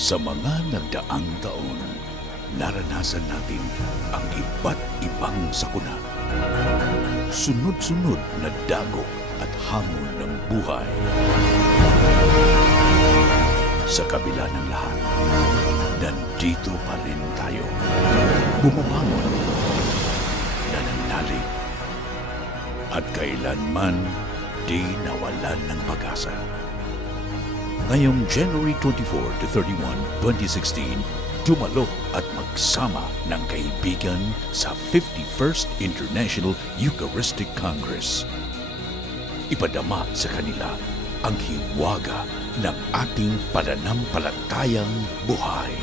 Sa mga nagdaang taon, naranasan natin ang iba't ibang sakuna. Sunod-sunod na dagok at hamon ng buhay. Sa kabila ng lahat, nandito pa rin tayo. Bumabangon, nananalig, at kailanman di nawalan ng pag-asa. Ngayong January 24 to 31, 2016, dumalo at magsama ng kaibigan sa 51st International Eucharistic Congress. Ipadama sa kanila ang hiwaga ng ating pananampalatayang buhay.